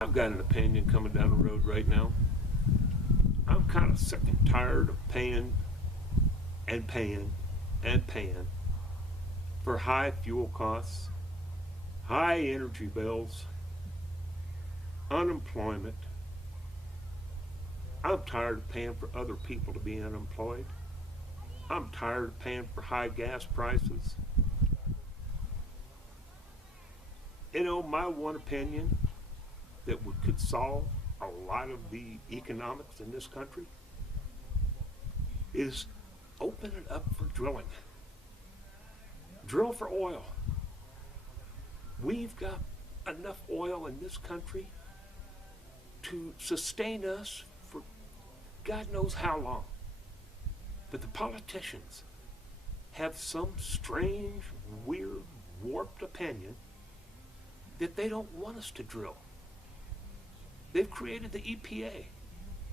I've got an opinion coming down the road right now. I'm kind of sick and tired of paying and paying and paying for high fuel costs, high energy bills, unemployment. I'm tired of paying for other people to be unemployed. I'm tired of paying for high gas prices. My one opinion that could solve a lot of the economics in this country is open it up for drilling. Drill for oil. We've got enough oil in this country to sustain us for God knows how long. But the politicians have some strange, weird, warped opinion that they don't want us to drill. They've created the EPA.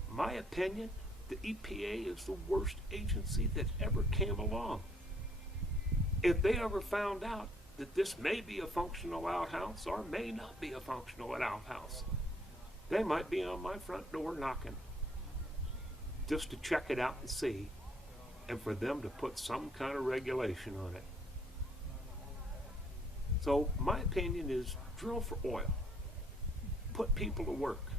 My opinion, the EPA is the worst agency that ever came along. If they ever found out that this may be a functional outhouse or may not be a functional outhouse, they might be on my front door knocking just to check it out and see, and for them to put some kind of regulation on it. So my opinion is drill for oil. Put people to work.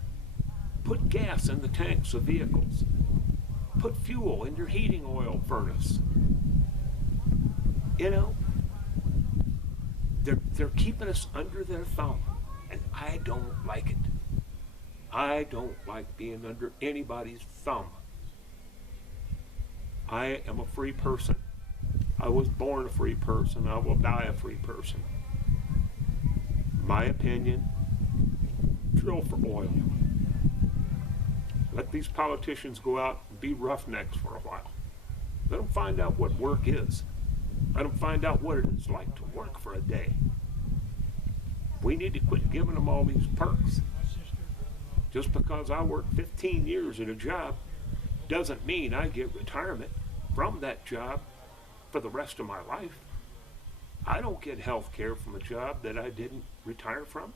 Put gas in the tanks of vehicles. Put fuel in your heating oil furnace. They're keeping us under their thumb, and I don't like it. I don't like being under anybody's thumb. I am a free person. I was born a free person. I will die a free person. My opinion, drill for oil. Let these politicians go out and be roughnecks for a while. Let them find out what work is. Let them find out what it is like to work for a day. We need to quit giving them all these perks. Just because I work 15 years at a job doesn't mean I get retirement from that job for the rest of my life. I don't get health care from a job that I didn't retire from.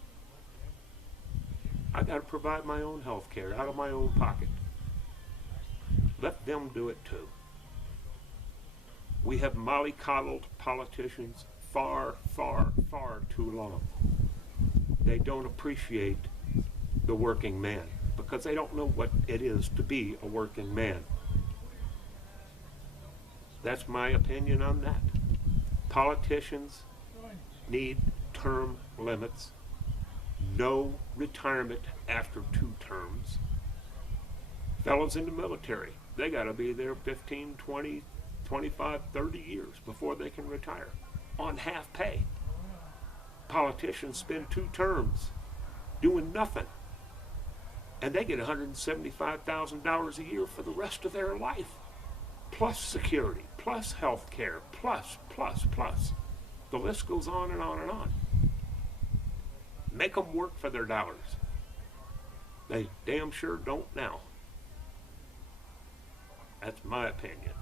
I got to provide my own health care out of my own pocket. Let them do it too. We have mollycoddled politicians far, far, far too long. They don't appreciate the working man because they don't know what it is to be a working man. That's my opinion on that. Politicians need term limits. No retirement after 2 terms. Fellows in the military, they got to be there 15, 20, 25, 30 years before they can retire on half pay. Politicians spend 2 terms doing nothing, and they get $175,000 a year for the rest of their life, plus security, plus health care, plus. The list goes on and on and on. Make them work for their dollars. They damn sure don't now. That's my opinion.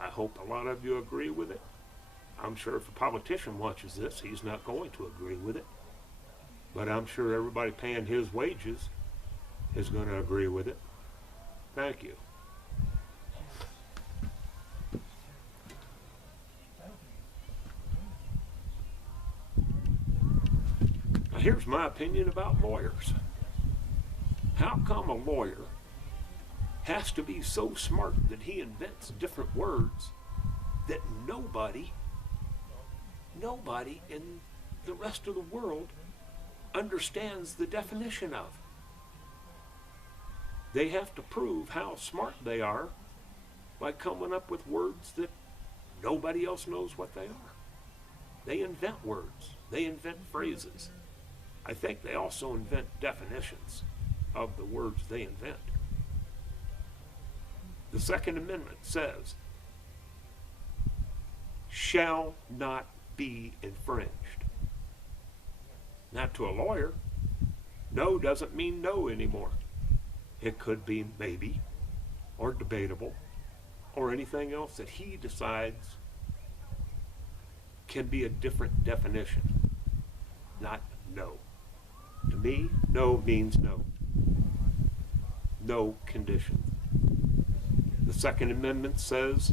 I hope a lot of you agree with it. I'm sure if a politician watches this, he's not going to agree with it. But I'm sure everybody paying his wages is going to agree with it. Thank you. Now here's my opinion about lawyers. How come a lawyer has to be so smart that he invents different words that nobody in the rest of the world understands the definition of? They have to prove how smart they are by coming up with words that nobody else knows what they are. They invent words. They invent phrases. I think they also invent definitions of the words they invent. The Second Amendment says, shall not be infringed. Now, to a lawyer, no doesn't mean no anymore. It could be maybe, or debatable, or anything else that he decides can be a different definition, not no. To me, no means no. No conditions. The Second Amendment says,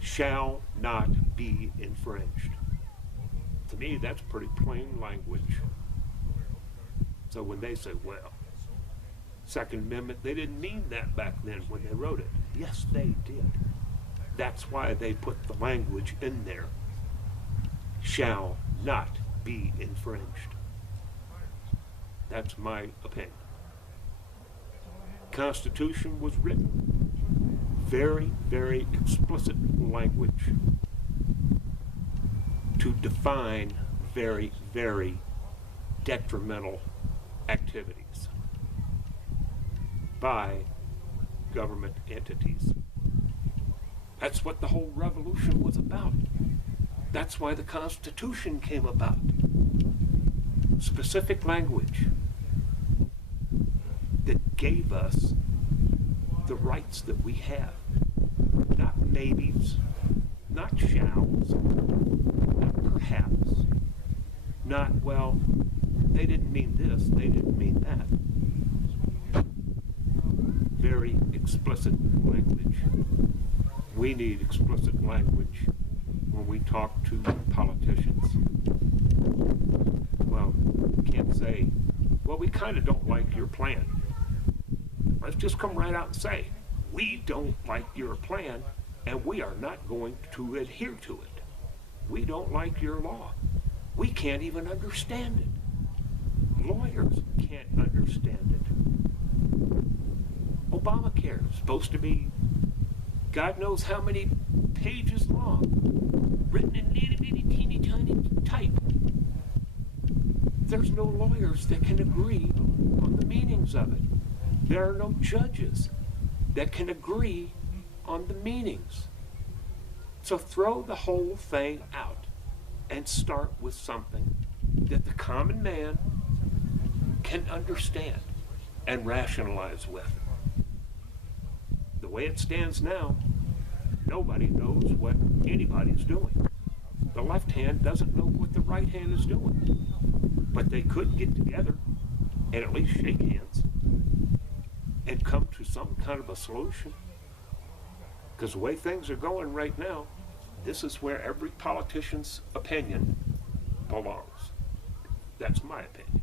shall not be infringed. To me, that's pretty plain language. So when they say, well, Second Amendment, they didn't mean that back then when they wrote it. Yes, they did. That's why they put the language in there. Shall not be infringed. That's my opinion. Constitution was written very, very explicit language to define very, very detrimental activities by government entities. That's what the whole revolution was about. That's why the Constitution came about. Specific language that gave us the rights that we have. Not maybes, not shalls, not perhaps, not, well, they didn't mean this, they didn't mean that. Very explicit language. We need explicit language when we talk to politicians. Well, we can't say, well, we kind of don't like your plan. Let's just come right out and say, we don't like your plan and we are not going to adhere to it. We don't like your law. We can't even understand it. Lawyers can't understand it. Obamacare is supposed to be God knows how many pages long, written in itty bitty teeny tiny type. There's no lawyers that can agree on the meanings of it. There are no judges that can agree on the meanings. So throw the whole thing out and start with something that the common man can understand and rationalize with. The way it stands now, nobody knows what anybody's doing. The left hand doesn't know what the right hand is doing. But they could get together and at least shake hands and come to some kind of a solution. Because the way things are going right now, this is where every politician's opinion belongs. That's my opinion.